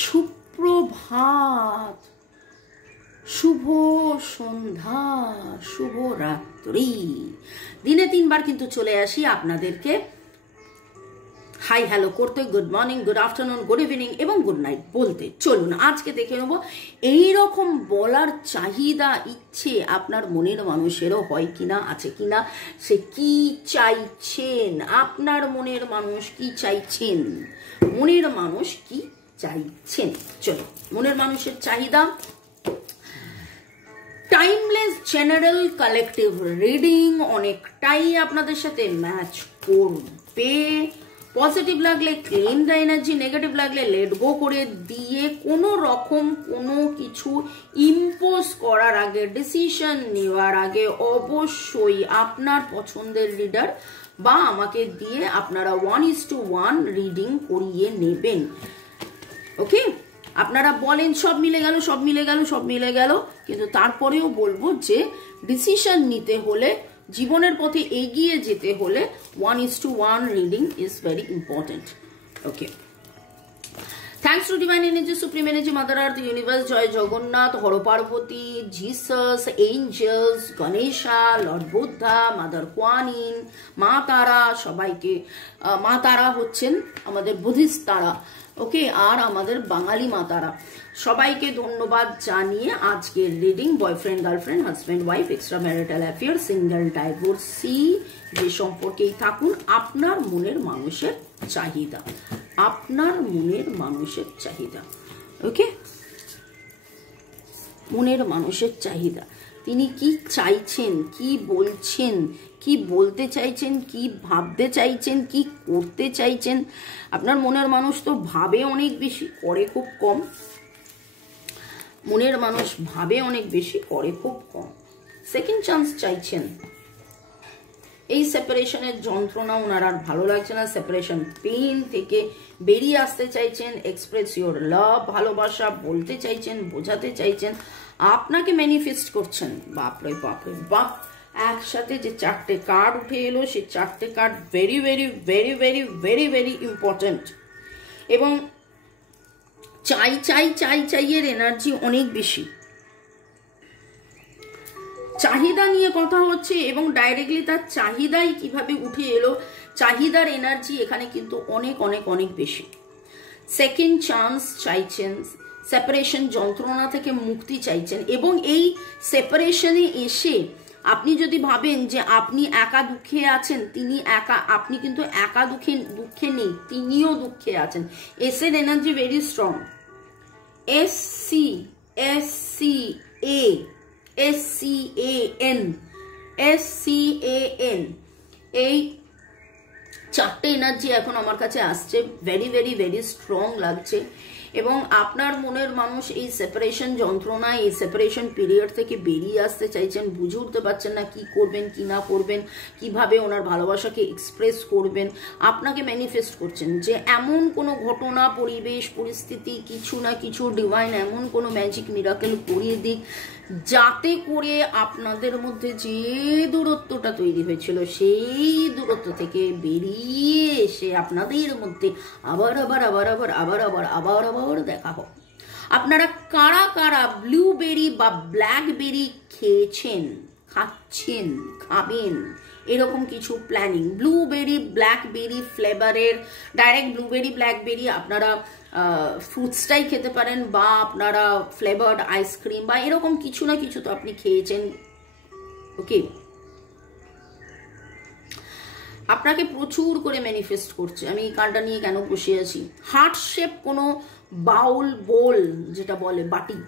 সুপ্রভাত, শুভ সন্ধ্যা, শুভ রাত্রি। দিনে 3 বার কিন্তু চলে আসি আপনাদেরকে হাই হ্যালো করতে, good morning, good afternoon, good evening এবং গুড নাইট বলতে। চলুন আজকে দেখে নেব এইরকম বলার চাহিদা, ইচ্ছে আপনার মনের মানুষেরও হয় কিনা, আছে কিনা, সে কি চাইছেন, আপনার মনের মানুষ কি চাইছেন, মনের মানুষ কি চাইছেন। চলো, মনের মানুষের চাহিদা। টাইমলেস জেনারেল কালেকটিভ রিডিং অনেকটাই আপনাদের সাথে ম্যাচ করবে। পজিটিভ লাগলে ক্লেম দ্য এনার্জি, নেগেটিভ লাগলে লেট গো করে দিয়ে কোনো রকম কোনো কিছু ইম্পোজ করার আগে, ডিসিশন নেওয়ার আগে অবশ্যই আপনার পছন্দের রিডার বা আমাকে দিয়ে আপনারা 1:1 রিডিং করিয়ে নেবেন। ওকে, আপনারা বলেন সব মিলে গেল, সব মিলে গেল, সব মিলে গেল, কিন্তু তারপরেও বলবো যে ডিসিশন নিতে হলে, জীবনের পথে এগিয়ে যেতে হলে 1:1 reading is very important. Okay, thanks to divine energy, supreme energy, mother earth, universe, জয় Jagannath, Har Parvati, Jesus, angels, Ganesha, lord Buddha, mother Kuan Yin, মা তারা, সবাইকে। মা তারা হচ্ছেন আমাদের বুদ্ধিস্ট তারা, ওকে, আর আমাদের বাঙালি মাতারা, সবাইকে ধন্যবাদ জানিয়ে আজকের reading boyfriend, girlfriend, husband, wife, extra marital affair, single, divorcee, যে সম্পর্কেই থাকুন, আপনার মনের মানুষের চাহিদা, আপনার মনের মানুষের চাহিদা। ওকে, মনের মানুষের চাহিদা, তিনি কি চাইছেন, কি বলছেন, কি বলতে চাইছেন, কি ভাবতে চাইছেন, কি করতে চাইছেন। আপনার মনের মানুষ তো ভাবে অনেক বেশি, করে খুব কম। মনের মানুষ ভাবে অনেক বেশি, করে খুব কম। সেকেন্ড চান্স চাইছেন। এই সেপারেশনের যন্ত্রণা ওনার আর ভালো লাগছে না, সেপারেশন পেইন থেকে বেরিয়ে আসতে চাইছেন, এক্সপ্রেস ইউর লাভ, ভালোবাসা বলতে চাইছেন, বোঝাতে চাইছেন, আপনাকে ম্যানিফেস্ট করছেন। বাপরে বাপরে বাপ, একসাথে যে 4টে কার্ড উঠে এলো, সেই 4টে card very very very very very very important. এবং চাই চাই চাই চাইয়ের এনার্জি অনেক বেশি, চাহিদা নিয়ে কথা হচ্ছে এবং ডাইরেক্টলি তার চাহিদাই কিভাবে উঠে এলো, চাহিদার এনার্জি এখানে কিন্তু অনেক অনেক অনেক বেশি। সেকেন্ড চান্স চাইছেন, সেপারেশন যন্ত্রণা থেকে মুক্তি চাইছেন। এবং এই সেপারেশনে এসে আপনি যদি ভাবেন যে আপনি একা দুঃখে আছেন, তিনি একা, আপনি কিন্তু একা দুঃখে নেই, তিনিও দুঃখে আছেন। এসের এনার্জি ভেরি স্ট্রং। SCAN এই 4টে এনার্জি এখন আমার কাছে আসছে, ভেরি ভেরি ভেরি স্ট্রং লাগছে। এবং আপনার মনের মানুষ এই সেপারেশন যন্ত্রণা, এই সেপারেশন পিরিয়ড থেকে বেরিয়ে আসতে চাইছেন, বুঝে উঠতে পারছেন না কি করবেন কি না করবেন, কিভাবে ওনার ভালোবাসাকে এক্সপ্রেস করবেন। আপনাকে ম্যানিফেস্ট করছেন যে এমন কোনো ঘটনা, পরিবেশ, পরিস্থিতি, কিছু না কিছু ডিভাইন এমন কোনো ম্যাজিক মিরাকেল করিয়ে দিক, যাতে করে আপনাদের মধ্যে যে দূরত্বটা তৈরি হয়েছিল, সেই দূরত্ব থেকে বেরিয়ে এসে আপনাদের মধ্যে আবার আবার আবার আবার আবার আবার আবার আবার দেখা হয়। আপনারা কারা কারা ব্লুবেরি বা ব্ল্যাকবেরি খেয়েছেন, খাচ্ছেন, খাবেন, এরকম কিছু প্ল্যানিং। ব্লুবেরি ব্ল্যাকবেরি ফ্লেভারের, ডাইরেক্ট ব্লুবেরি ব্ল্যাকবেরি আপনারা ফ্রুটসটাই খেতে পারেন, বা আপনারা ফ্লেভার্ড আইসক্রিম বা এরকম কিছু না কিছু তো আপনি খেয়েছেন। ওকে, আপনাকে প্রচুর করে ম্যানিফেস্ট করছে। আমি এই কার্ডটা নিয়ে কেন বসে আছি, হার্ট শেপ কোনো বাউল, বোল যেটা বলে, বাটি,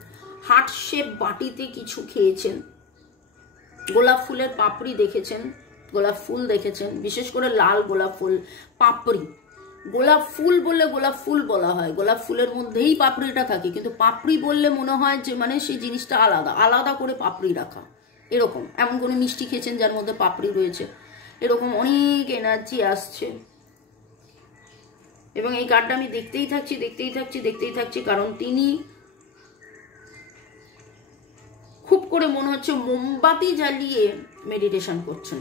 হার্ট শেপ বাটিতে কিছু খেয়েছেন, গোলাপ ফুলের পাপড়ি দেখেছেন, গোলাপ ফুল দেখেছেন, বিশেষ করে লাল গোলাপ ফুল পাপড়ি। গোলাপ ফুল বললে গোলাপ ফুল বলা হয়, গোলাপ ফুলের মধ্যেই পাপড়িটা থাকে, কিন্তু পাপড়ি বললে মনে হয় যে মানে সেই জিনিসটা আলাদা, আলাদা করে পাপড়ি রাখা। এরকম এমন কোনো মিষ্টি খেয়েছেন যার মধ্যে পাপড়ি রয়েছে, এরকম অনেক এনার্জি আসছে। এবং এই কার্ডটা আমি দেখতেই থাকছি দেখতেই থাকছি দেখতেই থাকছি, কারণ তিনি খুব করে মনে হচ্ছে মোমবাতি জ্বালিয়ে মেডিটেশন করছেন।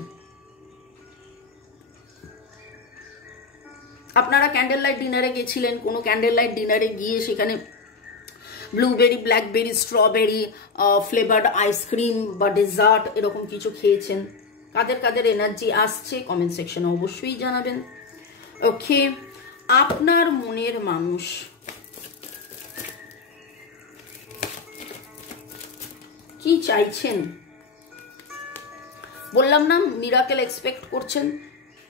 আপনারা ক্যান্ডেল লাইট ডিনারে গেছিলেন, কোনো ক্যান্ডেল লাইট ডিনারে গিয়ে সেখানে blueberry, blackberry, strawberry flavoured ice cream বা ডেজার্ট এরকম কিছু খেয়েছেন। কাদের কাদের এনার্জি আসছে কমেন্ট সেকশনে অবশ্যই জানাবেন। ওকে, আপনার মনের মানুষ কি চাইছেন? বললাম না, মিরাকেল এক্সপেক্ট করছেন,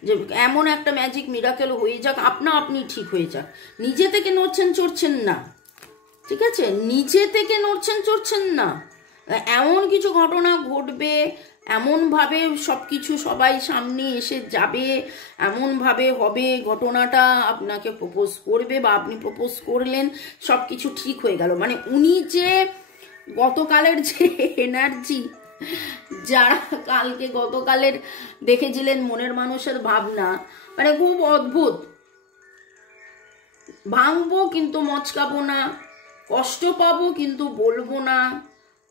যে এমন একটা ম্যাজিক মিরাকেল হয়ে যাক, আপনা আপনি ঠিক হয়ে যাক। নিজে থেকে নড়ছেন চড়ছেন না, ঠিক আছে? নিজে থেকে নড়ছেন চড়ছেন না, এমন কিছু ঘটনা ঘটবে, এমনভাবে সব কিছু সবাই সামনে এসে যাবে, এমনভাবে হবে ঘটনাটা, আপনাকে প্রপোজ করবে বা আপনি প্রপোজ করলেন, সব কিছু ঠিক হয়ে গেল। মানে উনি যে গতকালের যে এনার্জি, যারা কালকে গতকালের দেখেছিলেন মনের মানুষের ভাবনা, মানে খুব অদ্ভুত। ভাঙবো কিন্তু মচকাবো না, কষ্ট পাবো কিন্তু বলবো না,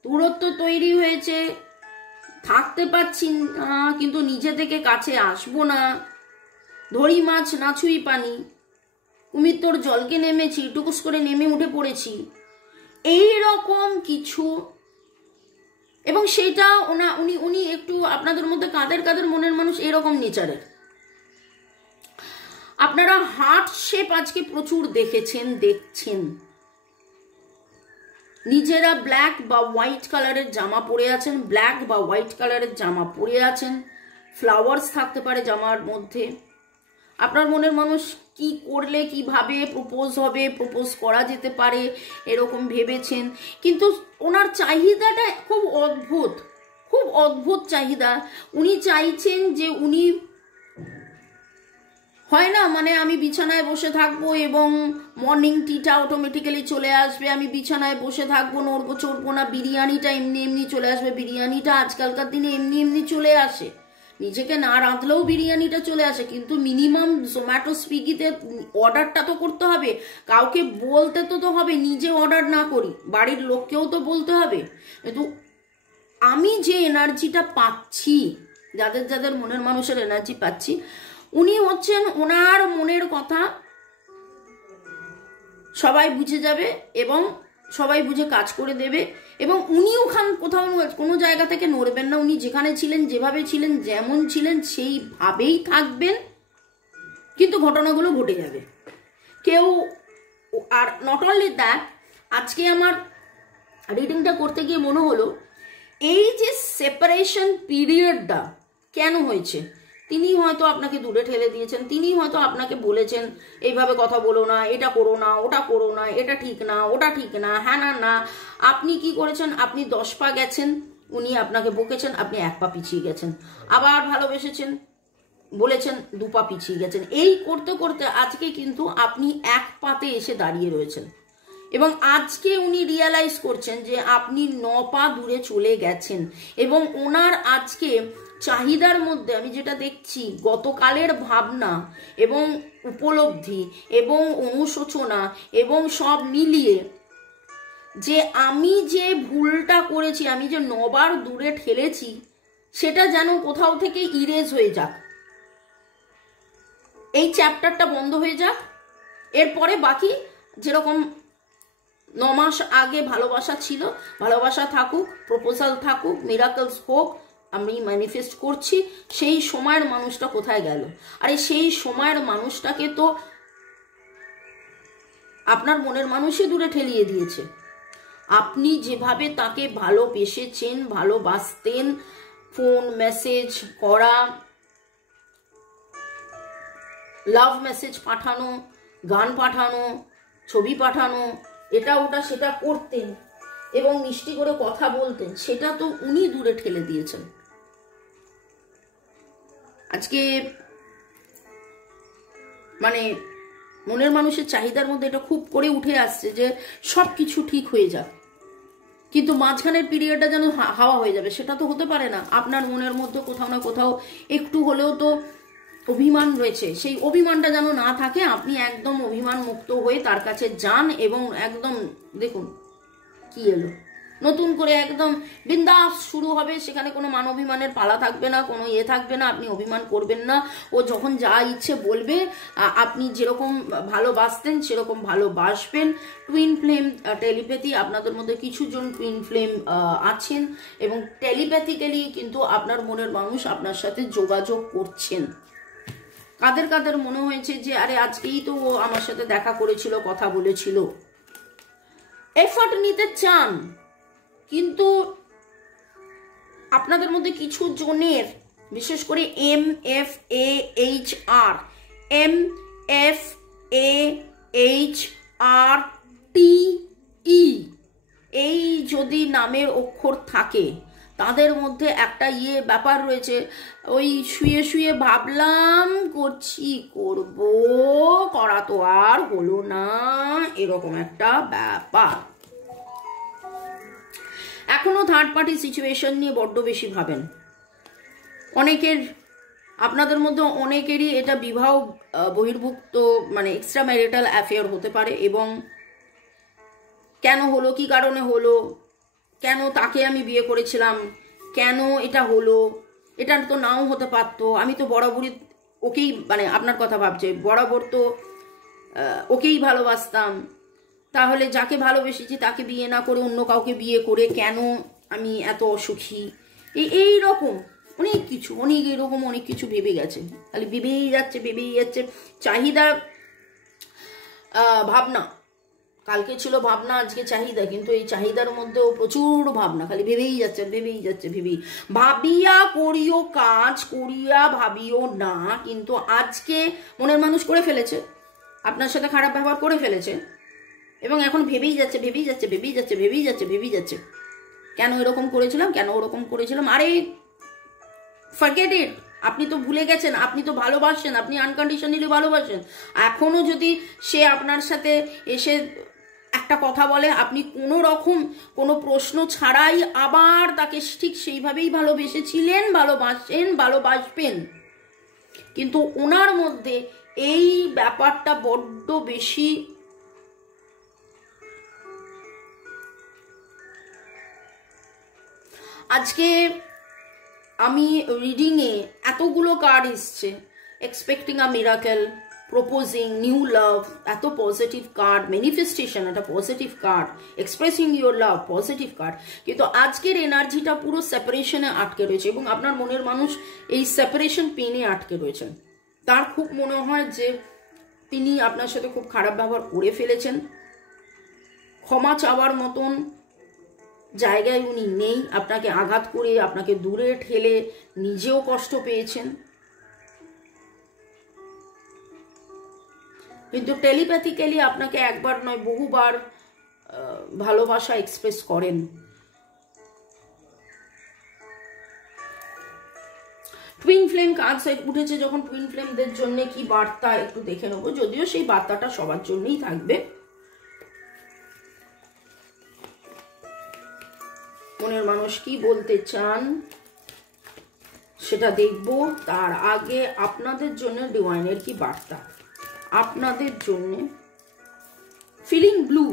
দূরত্ব তৈরি হয়েছে থাকতে পারছি না কিন্তু নিজে থেকে কাছে আসবো না, ধরি মাছ না ছুঁই পানি, কুমির তোর জলকে নেমেছি টুকুস করে নেমে উঠে পড়েছি, এই রকম কিছু। এবং সেটা উনি একটু আপনাদের মধ্যে কাদের কাদের মনের মানুষ এরকম নেচারের। আপনারা হার্ট শেপ আজকে প্রচুর দেখেছেন, দেখছেন। নিজেরা ব্ল্যাক বা হোয়াইট কালারের জামা পরে আছেন, ব্ল্যাক বা হোয়াইট কালারের জামা পরে আছেন, ফ্লাওয়ার্স থাকতে পারে জামার মধ্যে। আপনার মনের মানুষ কি করলে কিভাবে প্রপোজ হবে, প্রপোজ করা যেতে পারে এরকম ভেবেছেন। কিন্তু ওনার চাহিদাটা খুব অদ্ভুত, খুব অদ্ভুত চাহিদা। উনি চাইছেন যে উনি হয় না, মানে আমি বিছানায় বসে থাকবো এবং মর্নিং টিটা অটোমেটিক্যালি চলে আসবে, আমি বিছানায় বসে থাকবো, নড়বো চড়বো না, বিরিয়ানিটা এমনি এমনি চলে আসবে। বিরিয়ানিটা আজকালকার দিনে এমনি এমনি চলে আসে, নিজেকে না রাঁধলেও বিরিয়ানিটা চলে আসে। কিন্তু মিনিমাম জোম্যাটো স্বিগিতে অর্ডারটা তো করতে হবে, কাউকে বলতে তো হবে, নিজে অর্ডার না করি বাড়ির লোককেও তো বলতে হবে। কিন্তু আমি যে এনার্জিটা পাচ্ছি, যাদের যাদের মনের মানুষের এনার্জি পাচ্ছি, উনি হচ্ছেন ওনার মনের কথা সবাই বুঝে যাবে এবং সবাই বুঝে কাজ করে দেবে। এবং উনিও কোথাও কোনো জায়গা থেকে নড়বেন না, উনি যেখানে ছিলেন, যেভাবে ছিলেন, যেমন ছিলেন সেইভাবেই থাকবেন। কিন্তু ঘটনাগুলো ঘটে যাবে কেউ। আর নট অনলি দ্যাট, আজকে আমার রিডিংটা করতে গিয়ে মনে হলো এই যে সেপারেশন পিরিয়ডটা কেন হয়েছে। তিনি হয়তো আপনাকে দূরে ঠেলে দিয়েছেন, তিনি হয়তো আপনাকে বলেছেন এইভাবে কথা বলো না, এটা করো না, ওটা করো না, এটা ঠিক না, ওটা ঠিক না, হ্যাঁ না না। আপনি কি করেছেন? আপনি 10 পা গেছেন, উনি আপনাকে বকেছেন, আপনি 1 পা পিছিয়ে গেছেন। আবার ভালোবেসেছেন, বলেছেন 2 পা পিছিয়ে গেছেন। এই করতে করতে আজকে কিন্তু আপনি 1 পাতে এসে দাঁড়িয়ে রয়েছেন। এবং আজকে উনি রিয়ালাইজ করছেন যে আপনি 9 পা দূরে চলে গেছেন। এবং ওনার আজকে চাহিদার মধ্যে আমি যেটা দেখছি, গতকালের ভাবনা এবং উপলব্ধি এবং অনুশোচনা এবং সব মিলিয়ে যে আমি যে ভুলটা করেছি, আমি যে 9 বার দূরে ঠেলেছি, সেটা যেন কোথাও থেকে ইরেজ হয়ে যাক, এই চ্যাপ্টারটা বন্ধ হয়ে যাক। এরপরে বাকি যেরকম 9 মাস আগে ভালোবাসা ছিল, ভালোবাসা থাকুক, প্রপোজাল থাকুক, মিরাকলস হোক, আমি ম্যানিফেস্ট করছি। সেই সময়ের মানুষটা কোথায় গেল? আরে সেই সময়ের মানুষটাকে তো আপনার মনের মানুষই দূরে ঠেলিয়ে দিয়েছে। আপনি যেভাবে তাকে ভালোবেসেছেন, ভালোবাসতেন, ফোন মেসেজ করা, লাভ মেসেজ পাঠানো, গান পাঠানো, ছবি পাঠানো, এটা ওটা সেটা করতেন এবং মিষ্টি করে কথা বলতেন, সেটা তো উনি দূরে ঠেলে দিয়েছেন। আজকে মানে মনের মানুষের চাহিদার মধ্যে এটা খুব করে উঠে আসছে যে সব কিছু ঠিক হয়ে যাক, কিন্তু মাঝখানের পিরিয়ডটা যেন হাওয়া হয়ে যাবে, সেটা তো হতে পারে না। আপনার মনের মধ্যে কোথাও না কোথাও একটু হলেও তো অভিমান রয়েছে, সেই অভিমানটা যেন না থাকে। আপনি একদম অভিমান মুক্ত হয়ে তার কাছে যান এবং একদম দেখুন কি এলো, নতুন করে একদম বিন্দাস শুরু হবে, সেখানে কোনো মান অভিমানের পালা থাকবে না, কোনো থাকবে না, আপনি অভিমান করবেন না। ও যখন যা ইচ্ছে বলবে, আপনি যেরকম ভালোবাসতেন সেরকম ভালোবাসবেন। টুইন ফ্লেম টেলিপ্যাথি, আপনাদের মধ্যে কিছু জন টুইন ফ্লেম আছেন এবং টেলিপ্যাথিক্যালি কিন্তু আপনার মনের মানুষ আপনার সাথে যোগাযোগ করছেন। কাদের কাদের মনে হয়েছে যে আরে আজকেই তো ও আমার সাথে দেখা করেছিল, কথা বলেছিল, এফর্ট নিতে চান, কিন্তু আপনাদের মধ্যে কিছু জনের, বিশেষ করে MFAHR MFAHRTE এই যদি নামের অক্ষর থাকে, তাদের মধ্যে একটা ব্যাপার রয়েছে, ওই শুয়ে শুয়ে ভাবলাম করছি, করব, করা তো আর হলো না, এরকম একটা ব্যাপার। এখনো থার্ড পার্টি সিচুয়েশন নিয়ে বড্ড বেশি ভাবেন। অনেকের, আপনাদের মধ্যে অনেকেরই এটা বিবাহ বহির্ভুক্ত মানে এক্সট্রা ম্যারিটাল অ্যাফেয়ার হতে পারে, এবং কেন হলো, কি কারণে হলো, কেন তাকে আমি বিয়ে করেছিলাম, কেন এটা হলো, এটা তো নাও হতে পারতো, আমি তো বরাবরই ওকেই, মানে আপনার কথা ভাবছে, বরাবর তো ওকেই ভালোবাসতাম, তাহলে যাকে ভালোবেসেছি তাকে বিয়ে না করে অন্য কাউকে বিয়ে করে কেন আমি এত অসুখী, এই রকম অনেক কিছু, এরকম অনেক কিছু ভেবে গেছে, খালি ভেবেই যাচ্ছে। চাহিদা, ভাবনা, কালকে ছিল ভাবনা, আজকে চাহিদা, কিন্তু এই চাহিদার মধ্যেও প্রচুর ভাবনা, খালি ভেবেই যাচ্ছে। ভাবিয়া করিও কাজ, করিয়া ভাবিও না, কিন্তু আজকে মনের মানুষ করে ফেলেছে, আপনার সাথে খারাপ ব্যবহার করে ফেলেছে, এবং এখন ভেবেই যাচ্ছে। কেন এরকম করেছিলাম, কেন ওরকম করেছিলাম, আরে ফরগেট ইট, আপনি তো ভুলে গেছেন, আপনি তো ভালোবাসেন, আপনি আনকন্ডিশনালি ভালোবাসেন। এখনো যদি সে আপনার সাথে এসে একটা কথা বলে, আপনি কোনো রকম কোনো প্রশ্ন ছাড়াই আবার তাকে ঠিক সেইভাবেই ভালোবেসেছিলেন, ভালোবাসবেন, কিন্তু ওনার মধ্যে এই ব্যাপারটা বড্ড বেশি আজকে আমি রিডিংয়ে এতগুলো কার্ড এসছে, এক্সপেক্টিং আ মিরাকেল, প্রপোজিং, নিউ লাভ, এত পজিটিভ কার্ড, ম্যানিফেস্টেশন একটা positive card, expressing your love positive card, কিন্তু আজকের এনার্জিটা পুরো সেপারেশনে আটকে রয়েছে, এবং আপনার মনের মানুষ এই সেপারেশন পেনে আটকে রয়েছেন। তার খুব মনে হয় যে তিনি আপনার সাথে খুব খারাপ ব্যবহার করে ফেলেছেন, ক্ষমা চাওয়ার মতন জায়গায় উনি নেই, আপনাকে আঘাত করে, আপনাকে দূরে ঠেলে নিজেও কষ্ট পেয়েছেন, কিন্তু টেলিপ্যাথিক্যালি আপনাকে একবার নয় বহুবার ভালোবাসা এক্সপ্রেস করেন। টুইন ফ্লেম কার্ড সেট উঠেছে, যখন টুইন ফ্লেমদের জন্য কি বার্তা একটু দেখে নেব, যদিও সেই বার্তাটা সবার জন্যই থাকবে। মনের মানুষ কি বলতে চান সেটা দেখব, তার আগে আপনাদের জন্য ডিভাইনের কি বার্তা, আপনাদের জন্য feeling blue,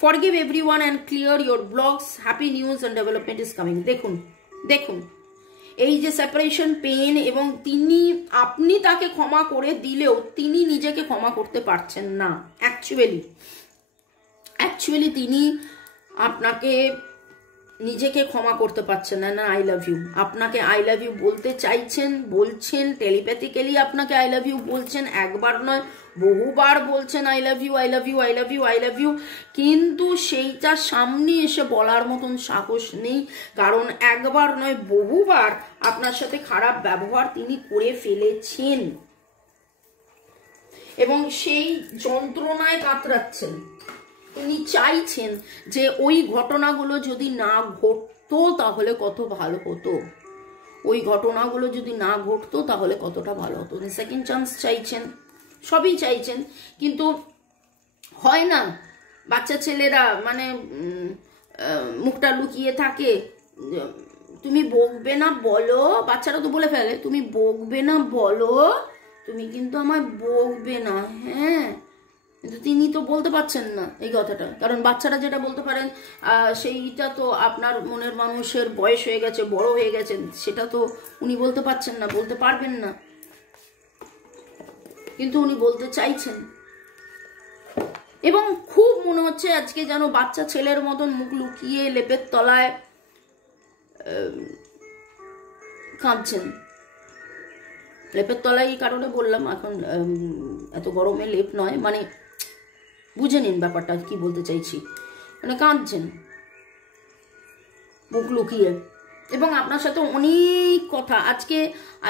forgive everyone and clear your blocks, happy news and development is coming. দেখুন এই যে সেপারেশন পেন, এবং আপনি তাকে ক্ষমা করে দিলেও তিনি নিজেকে ক্ষমা করতে পারছেন না, অ্যাকচুয়ালি তিনি আপনাকে নিজেকে ক্ষমা করতে পারছেন না। আই লাভ ইউ, আপনাকে আই লাভ ইউ বলতে চাইছেন, বলছেন, টেলিপ্যাথিক্যালি আপনাকে আই লাভ ইউ বলছেন, একবার নয় বহুবার বলছেন আই লাভ ইউ, কিন্তু সেইটা সামনে এসে বলার মতন সাহস নেই, কারণ একবার নয় বহুবার আপনার সাথে খারাপ ব্যবহার তিনি করে ফেলেছেন, এবং সেই যন্ত্রণায় কাতরাচ্ছেন। তিনি চাইছেন যে ওই ঘটনাগুলো যদি না ঘটতো তাহলে কত ভালো হতো, ওই ঘটনাগুলো যদি না ঘটতো তাহলে কতটা ভালো হতো। সেকেন্ড চান্স চাইছেন, সবই চাইছেন, কিন্তু হয় না, বাচ্চা ছেলেরা মানে মুখটা লুকিয়ে থাকে, তুমি বকবে না বলো, বাচ্চারা তো বলে ফেলে তুমি বকবে না বলো, তুমি কিন্তু আমায় বকবে না, হ্যাঁ কিন্তু তিনি তো বলতে পারছেন না এই কথাটা, কারণ বাচ্চারা যেটা বলতে পারেন সেইটা তো আপনার মনের মানুষের বয়স হয়ে গেছে, বড় হয়ে গেছেন, সেটা তো উনি বলতে পারছেন না, বলতে পারবেন না, কিন্তু উনি বলতে চাইছেন। এবং খুব মনে হচ্ছে আজকে যেন বাচ্চা ছেলের মতন মুখ লুকিয়ে লেপের তলায় কাঁদছেন। লেপের তলায় এই কারণে বললাম, এখন এত গরমে লেপ নয়, মানে বুঝে নিন ব্যাপারটা কি বলতে চাইছি, মানে কাঁদছেন মুখ লুকিয়ে। এবং আপনার সাথে অনেক কথা আজকে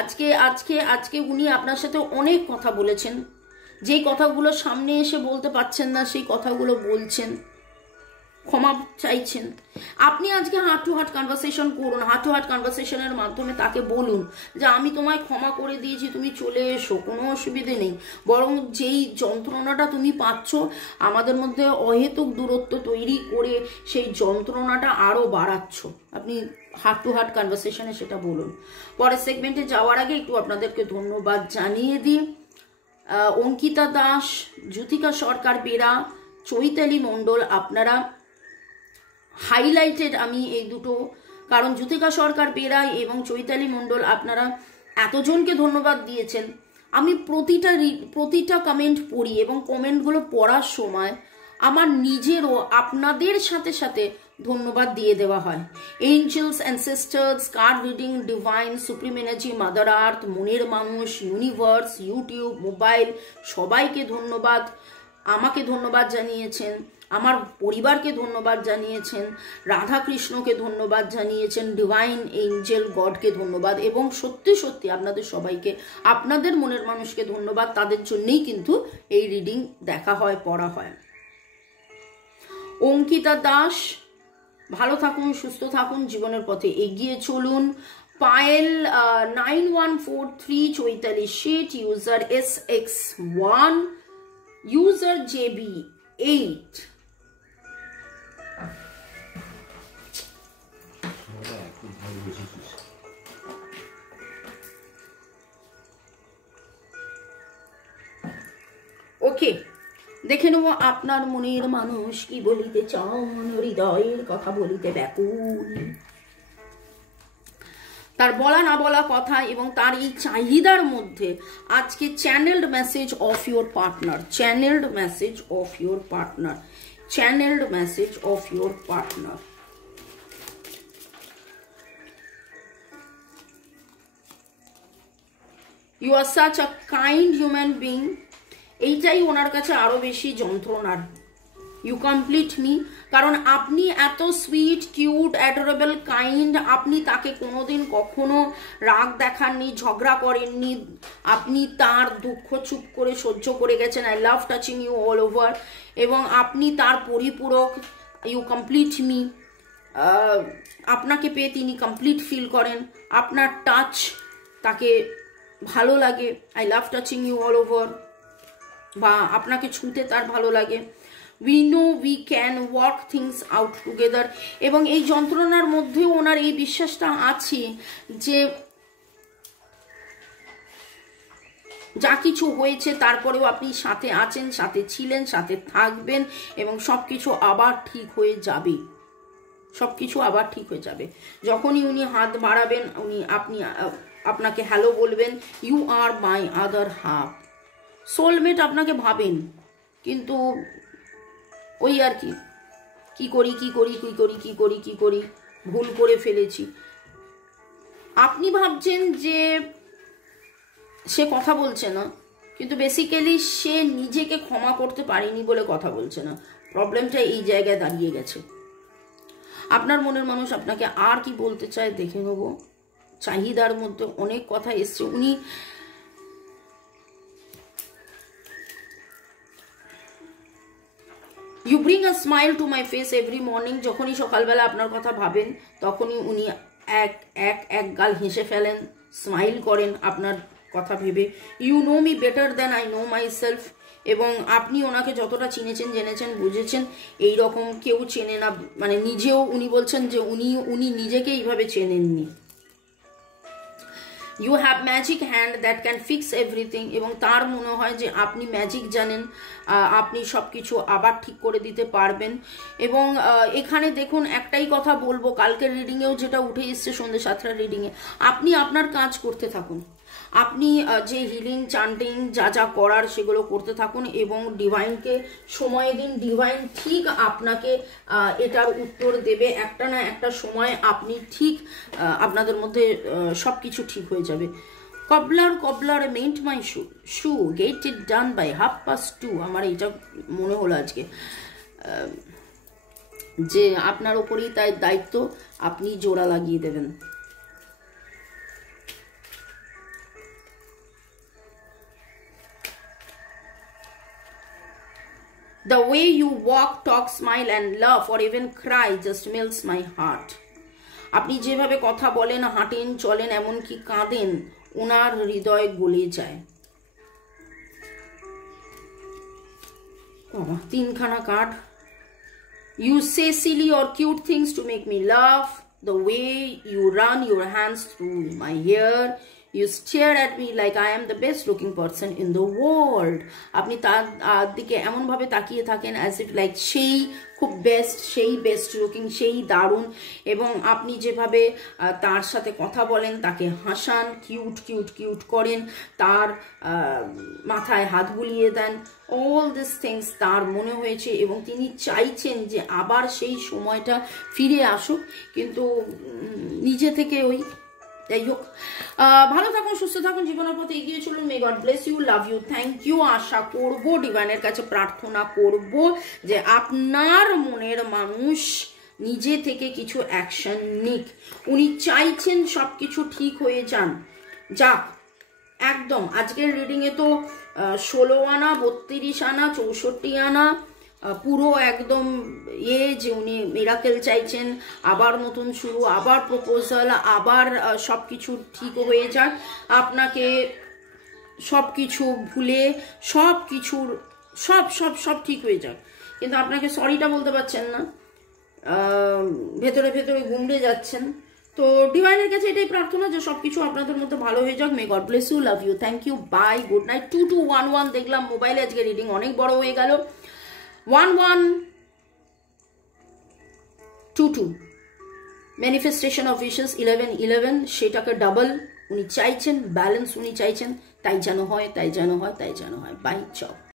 আজকে আজকে আজকে উনি আপনার সাথে অনেক কথা বলেছেন, যেই কথাগুলো সামনে এসে বলতে পারছেন না সেই কথাগুলো বলছেন, ক্ষমা চাইছেন। আপনি আজকে হার্ট টু হার্ট কনভারসেশন করুন, হার্ট টু হার্ট কনভারসেশনের মাধ্যমে তাকে বলুন যে আমি তোমায় ক্ষমা করে দিয়েছি, তুমি চলে এসো, কোনো অসুবিধে নেই, বরং যেই যন্ত্রণাটা তুমি পাচ্ছ আমাদের মধ্যে অহেতুক দূরত্ব তৈরি করে সেই যন্ত্রণাটা আরও বাড়াচ্ছ। আপনি হার্ট টু হার্ট কনভারসেশনে সেটা বলুন। পরের সেগমেন্টে যাওয়ার আগে একটু আপনাদেরকে ধন্যবাদ জানিয়ে দিই। অঙ্কিতা দাস, জ্যোতিকা সরকার বেরা, চৈতালি মণ্ডল, আপনারা হাইলাইটেড আমি এই দুটো, কারণ জ্যোতিকা সরকার বেরা এবং চৈতালি মণ্ডল আপনারা এতজনকে ধন্যবাদ দিয়েছেন। আমি প্রতিটা কমেন্ট পড়ি এবং কমেন্টগুলো পড়ার সময় আমার নিজেরও আপনাদের সাথে সাথে ধন্যবাদ দিয়ে দেওয়া হয়। Angels, ancestors, card reading, divine, supreme energy, mother earth, মনের মানুষ, ইউনিভার্স, ইউটিউব, মোবাইল, সবাইকে ধন্যবাদ। আমাকে ধন্যবাদ জানিয়েছেন, আমার পরিবারকে ধন্যবাদ জানিয়েছেন, রাধাকৃষ্ণকে ধন্যবাদ জানিয়েছেন, ডিভাইন এঞ্জেল গডকে ধন্যবাদ, এবং সত্যি সত্যি আপনাদের সবাইকে, আপনাদের মনের মানুষকে ধন্যবাদ। তাদের জন্যই কিন্তু এই রিডিং দেখা হয়, পড়া হয়। অঙ্কিতা দাস, ভালো থাকুন, সুস্থ থাকুন, জীবনের পথে এগিয়ে চলুন। Payel 9143, Chaitali Seth, user SX1, user JB8। ওকে, দেখে নেব আপনার মনের মানুষ কি বলিতে চান, হৃদয়ের কথা বলিতে ব্যাকুল। তার বলা না বলা কথা এবং তার এই চাহিদার মধ্যে আজকে channelled message of your partner, channelled message of your partner, channelled message of your partner. You are such a kind human being. এইটাই ওনার কাছে আরো বেশি যন্ত্রণার। ইউ কমপ্লিট মি, কারণ আপনি এত সুইট, কিউট, অ্যাডোরেবল, কাইন্ড, আপনি তাকে কোনোদিন কখনো রাগ দেখাননি, ঝগড়া করেননি, আপনি তার দুঃখ চুপ করে সহ্য করে গেছেন। I love touching you all over, এবং আপনি তার পরিপূরক। ইউ কমপ্লিট মি, আপনাকে পেয়ে তিনি কমপ্লিট ফিল করেন, আপনার টাচ তাকে ভালো লাগে। I love touching you all over, বা আপনাকে ছুঁতে তার ভালো লাগে। We know we can work things out together, এবং এই যন্ত্রণার মধ্যেও ওনার এই বিশ্বাসটা আছে যে যা কিছু হয়েছে তারপরেও আপনি সাথে আছেন, সাথে ছিলেন, সাথে থাকবেন, এবং সবকিছু আবার ঠিক হয়ে যাবে, সবকিছু আবার ঠিক হয়ে যাবে। যখনই উনি হাত বাড়াবেন, আপনি আপনাকে হ্যালো বলবেন, you are my other half. Soulmate আপনাকে ভাবেন, কিন্তু ওই আর কি করি, ভুল করে ফেলেছি। আপনি ভাবছেন যে সে কথা বলছে না, কিন্তু বেসিক্যালি সে নিজেকে ক্ষমা করতে পারেনি বলে কথা বলছে না। প্রবলেমটা এই জায়গায় দাঁড়িয়ে গেছে। আপনার মনের মানুষ আপনাকে আর কি বলতে চায় দেখে নেব। চাহিদার মধ্যে অনেক কথা এসছে। উনি you bring a smile to my face every morning. যখনই সকালবেলা আপনার কথা ভাবেন তখনই উনি এক গাল হেসে ফেলেন, স্মাইল করেন আপনার কথা ভেবে। You know me better than I know myself, এবং আপনি ওনাকে যতটা চিনেছেন, জেনেছেন, বুঝেছেন, এই রকম কেউ চেনে না। মানে নিজেও উনি বলছেন যে উনি নিজেকে এইভাবে চেনেননি। You have magic hand that can fix everything, এবং তার মনে হয় যে আপনি ম্যাজিক জানেন, আপনি সব কিছু আবার ঠিক করে দিতে পারবেন। এবং এখানে দেখুন একটাই কথা বলবো, কালকের রিডিংয়েও যেটা উঠে এসছে সন্ধ্যে 7টার রিডিংয়ে, আপনি আপনার কাজ করতে থাকুন, আপনি যে হিলিং চান্টিং যা যা করার সেগুলো করতে থাকুন এবং ডিভাইনকে সময় দিন। ডিভাইন ঠিক আপনাকে এটার উত্তর দেবে, একটা না একটা সময় আপনি ঠিক আপনাদের মধ্যে সব কিছু ঠিক হয়ে যাবে। Cobbler mend my shoe get it done by 2:30। আমার এইটা মনে হলো আজকে যে আপনার ওপরেই তাই দায়িত্ব, আপনি জোড়া লাগিয়ে দেবেন। The way you walk, talk, smile and laugh or even cry just melts my heart. আপনি যেভাবে কথা বলেন, হাঁটেন, চলেন, এমনকি কাঁদেন, ওনার হৃদয় গলে যায়। তিনখানা card. You say silly or cute things to make me laugh. The way you run your hands through my hair. You stare at me like I am the best looking person in the world. আপনি তার দিকে এমন ভাবে তাকিয়ে থাকেন as if like সেই খুব best, সেই বেস্ট লুকিং, সেই দারুণ। এবং আপনি যেভাবে তার সাথে কথা বলেন, তাকে হাসান, কিউট কিউট কিউট করেন, তার মাথায় হাত বুলিয়ে দেন, অল দিস থিংস তার মনে হয়েছে এবং তিনি চাইছেন যে আবার সেই সময়টা ফিরে আসুক, কিন্তু নিজে থেকে ওই যাই হোক। ভালো থাকুন, সুস্থ থাকুন, জীবনের পথে এগিয়ে চলুন। May God bless you, love you, thank you. আশা করব, ডিভাইনের কাছে প্রার্থনা করব যে আপনার মনের মানুষ নিজে থেকে কিছু অ্যাকশন নিক। উনি চাইছেন সব কিছু ঠিক হয়ে যাক একদম। আজকের রিডিংয়ে তো 16 আনা, 32 আনা, 64 আনা, পুরো একদম যে উনি মিরাকেল চাইছেন, আবার নতুন শুরু, আবার প্রপোজাল, আবার সব কিছু ঠিক হয়ে যাক, আপনাকে সব কিছু ভুলে সব কিছুর সব ঠিক হয়ে যাক। কিন্তু আপনাকে সরিটা বলতে পারছেন না, ভেতরে ভেতরে গুমড়ে যাচ্ছেন। তো ডিভাইনের কাছে এটাই প্রার্থনা যে সবকিছু আপনাদের মধ্যে ভালো হয়ে যাক। May God bless you, love you, thank you, bye, good night. 2211 দেখলাম মোবাইলে, আজকে রিডিং অনেক বড় হয়ে গেল। 1122 ম্যানিফেস্টেশন অফ উইশেস 1111, সেটাকে ডাবল উনি চাইছেন, ব্যালেন্স উনি চাইছেন, তাই যেন হয়, তাই যেন হয়, তাই যেন হয়। বাই, চাও।